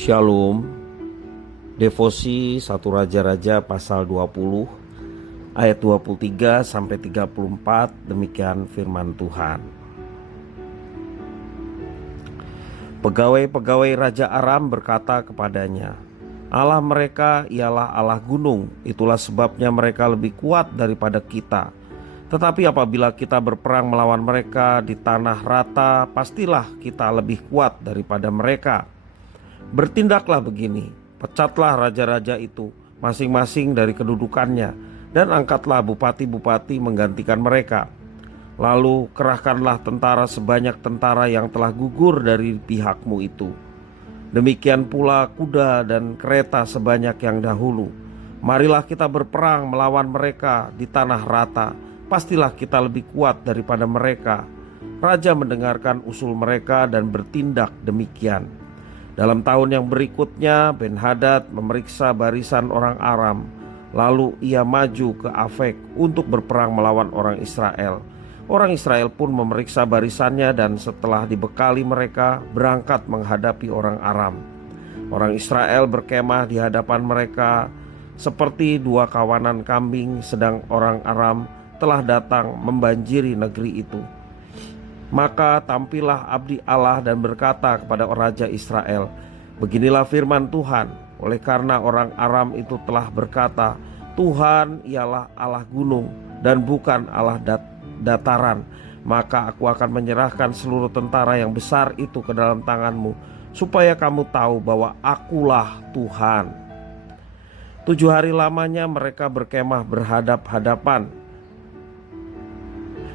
Shalom. Devosi 1 Raja-Raja pasal 20 ayat 23 sampai 34. Demikian firman Tuhan. Pegawai-pegawai Raja Aram berkata kepadanya, Allah mereka ialah Allah gunung, itulah sebabnya mereka lebih kuat daripada kita. Tetapi apabila kita berperang melawan mereka di tanah rata, pastilah kita lebih kuat daripada mereka. Bertindaklah begini, pecatlah raja-raja itu masing-masing dari kedudukannya, dan angkatlah bupati-bupati menggantikan mereka. Lalu kerahkanlah tentara sebanyak tentara yang telah gugur dari pihakmu itu. Demikian pula kuda dan kereta sebanyak yang dahulu. Marilah kita berperang melawan mereka di tanah rata, pastilah kita lebih kuat daripada mereka. Raja mendengarkan usul mereka dan bertindak demikian. Dalam tahun yang berikutnya, Ben-Hadad memeriksa barisan orang Aram. Lalu ia maju ke Afek untuk berperang melawan orang Israel. Orang Israel pun memeriksa barisannya, dan setelah dibekali mereka berangkat menghadapi orang Aram. Orang Israel berkemah di hadapan mereka seperti dua kawanan kambing, sedang orang Aram telah datang membanjiri negeri itu. Maka tampillah abdi Allah dan berkata kepada Raja Israel, beginilah firman Tuhan, oleh karena orang Aram itu telah berkata, Tuhan ialah Allah gunung dan bukan Allah dataran, maka aku akan menyerahkan seluruh tentara yang besar itu ke dalam tanganmu, supaya kamu tahu bahwa akulah Tuhan. 7 hari lamanya mereka berkemah berhadap-hadapan.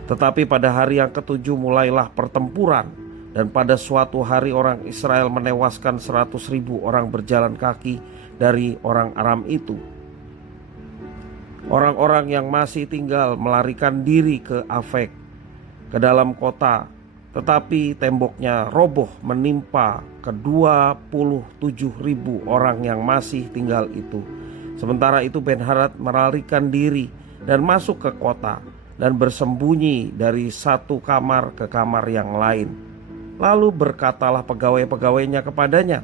Tetapi pada hari yang ketujuh mulailah pertempuran, dan pada suatu hari orang Israel menewaskan 100.000 orang berjalan kaki dari orang Aram itu. Orang-orang yang masih tinggal melarikan diri ke Afek, ke dalam kota, tetapi temboknya roboh menimpa ke 27.000 orang yang masih tinggal itu. Sementara itu Ben-Hadad melarikan diri dan masuk ke kota, dan bersembunyi dari satu kamar ke kamar yang lain. Lalu berkatalah pegawai-pegawainya kepadanya,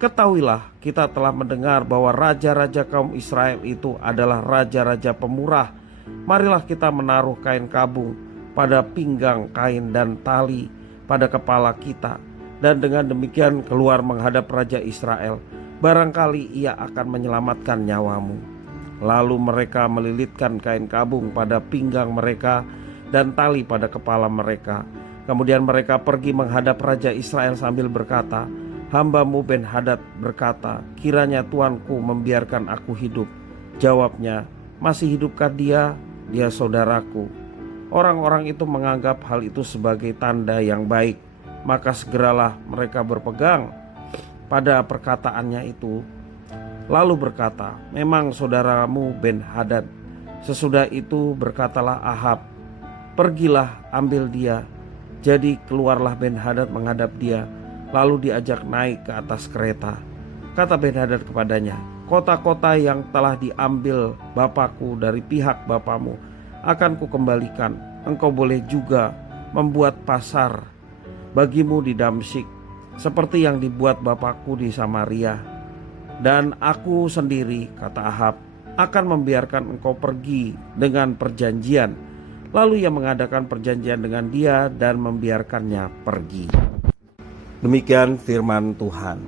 ketahuilah, kita telah mendengar bahwa raja-raja kaum Israel itu adalah raja-raja pemurah. Marilah kita menaruh kain kabung pada pinggang kain dan tali pada kepala kita, dan dengan demikian keluar menghadap Raja Israel. Barangkali ia akan menyelamatkan nyawamu. Lalu mereka melilitkan kain kabung pada pinggang mereka dan tali pada kepala mereka. Kemudian mereka pergi menghadap Raja Israel sambil berkata, hambamu Ben-Hadad berkata, kiranya tuanku membiarkan aku hidup. Jawabnya, masih hidupkah dia? Dia saudaraku. Orang-orang itu menganggap hal itu sebagai tanda yang baik. Maka segeralah mereka berpegang pada perkataannya itu. Lalu berkata, memang saudaramu Ben-Hadad. Sesudah itu berkatalah Ahab, pergilah ambil dia. Jadi keluarlah Ben-Hadad menghadap dia, lalu diajak naik ke atas kereta. Kata Ben-Hadad kepadanya, kota-kota yang telah diambil bapakku dari pihak bapamu akan kukembalikan. Engkau boleh juga membuat pasar bagimu di Damsyik, seperti yang dibuat bapakku di Samaria. Dan aku sendiri, kata Ahab, akan membiarkan engkau pergi dengan perjanjian. Lalu ia mengadakan perjanjian dengan dia dan membiarkannya pergi. Demikian firman Tuhan.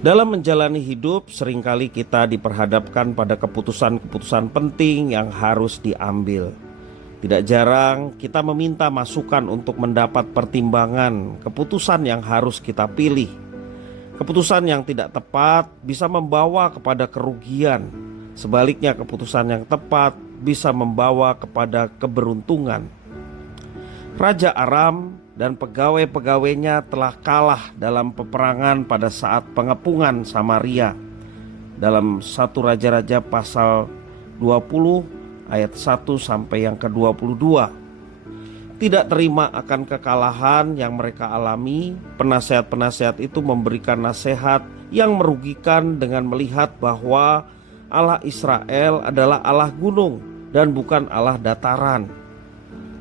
Dalam menjalani hidup, seringkali kita diperhadapkan pada keputusan-keputusan penting yang harus diambil. Tidak jarang kita meminta masukan untuk mendapat pertimbangan keputusan yang harus kita pilih. Keputusan yang tidak tepat bisa membawa kepada kerugian. Sebaliknya, keputusan yang tepat bisa membawa kepada keberuntungan. Raja Aram dan pegawai-pegawainya telah kalah dalam peperangan pada saat pengepungan Samaria. Dalam 1 Raja-Raja pasal 20 ayat 1 sampai yang ke-22. Tidak terima akan kekalahan yang mereka alami, penasehat-penasehat itu memberikan nasihat yang merugikan dengan melihat bahwa Allah Israel adalah Allah gunung dan bukan Allah dataran.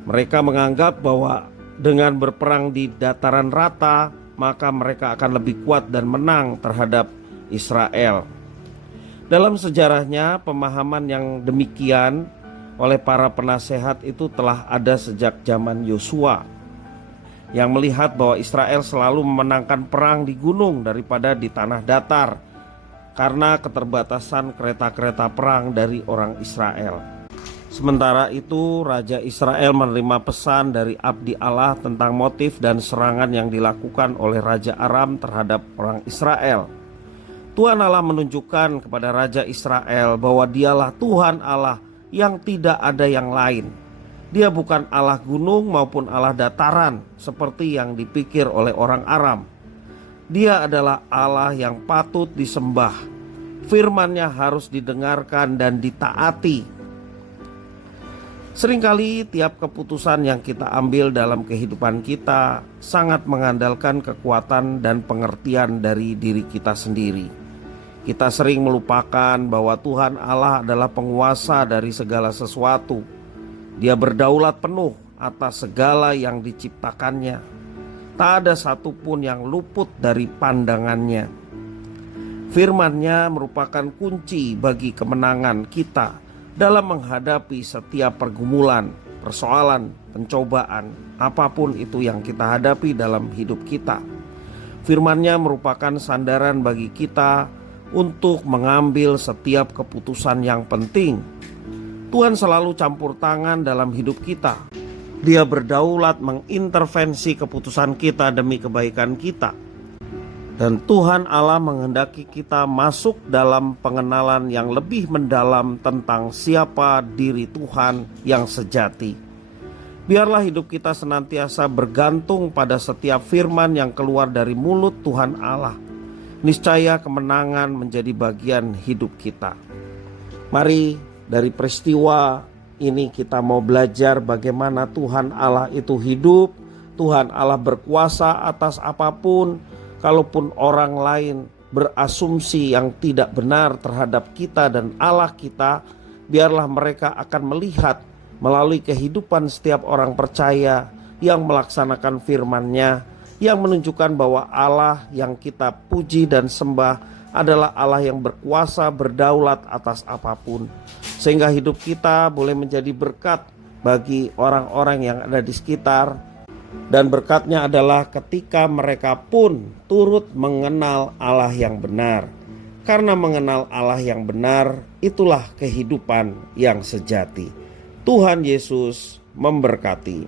Mereka menganggap bahwa dengan berperang di dataran rata, maka mereka akan lebih kuat dan menang terhadap Israel. Dalam sejarahnya, pemahaman yang demikian oleh para penasehat itu telah ada sejak zaman Yosua, yang melihat bahwa Israel selalu memenangkan perang di gunung daripada di tanah datar karena keterbatasan kereta-kereta perang dari orang Israel. Sementara itu, Raja Israel menerima pesan dari abdi Allah tentang motif dan serangan yang dilakukan oleh Raja Aram terhadap orang Israel. Tuhan Allah menunjukkan kepada Raja Israel bahwa dialah Tuhan Allah yang tidak ada yang lain. Dia bukan Allah gunung maupun Allah dataran seperti yang dipikir oleh orang Aram. Dia adalah Allah yang patut disembah. Firman-Nya harus didengarkan dan ditaati. Seringkali tiap keputusan yang kita ambil dalam kehidupan kita sangat mengandalkan kekuatan dan pengertian dari diri kita sendiri. Kita sering melupakan bahwa Tuhan Allah adalah penguasa dari segala sesuatu. Dia berdaulat penuh atas segala yang diciptakannya. Tak ada satupun yang luput dari pandangannya. Firman-Nya merupakan kunci bagi kemenangan kita dalam menghadapi setiap pergumulan, persoalan, pencobaan, apapun itu yang kita hadapi dalam hidup kita. Firman-Nya merupakan sandaran bagi kita untuk mengambil setiap keputusan yang penting. Tuhan selalu campur tangan dalam hidup kita. Dia berdaulat mengintervensi keputusan kita demi kebaikan kita. Dan Tuhan Allah menghendaki kita masuk dalam pengenalan yang lebih mendalam tentang siapa diri Tuhan yang sejati. Biarlah hidup kita senantiasa bergantung pada setiap firman yang keluar dari mulut Tuhan Allah. Niscaya kemenangan menjadi bagian hidup kita. Mari dari peristiwa ini kita mau belajar bagaimana Tuhan Allah itu hidup. Tuhan Allah berkuasa atas apapun. Kalaupun orang lain berasumsi yang tidak benar terhadap kita dan Allah kita, biarlah mereka akan melihat melalui kehidupan setiap orang percaya yang melaksanakan firman-Nya, yang menunjukkan bahwa Allah yang kita puji dan sembah adalah Allah yang berkuasa, berdaulat atas apapun. Sehingga hidup kita boleh menjadi berkat bagi orang-orang yang ada di sekitar. Dan berkatnya adalah ketika mereka pun turut mengenal Allah yang benar. Karena mengenal Allah yang benar, itulah kehidupan yang sejati. Tuhan Yesus memberkati.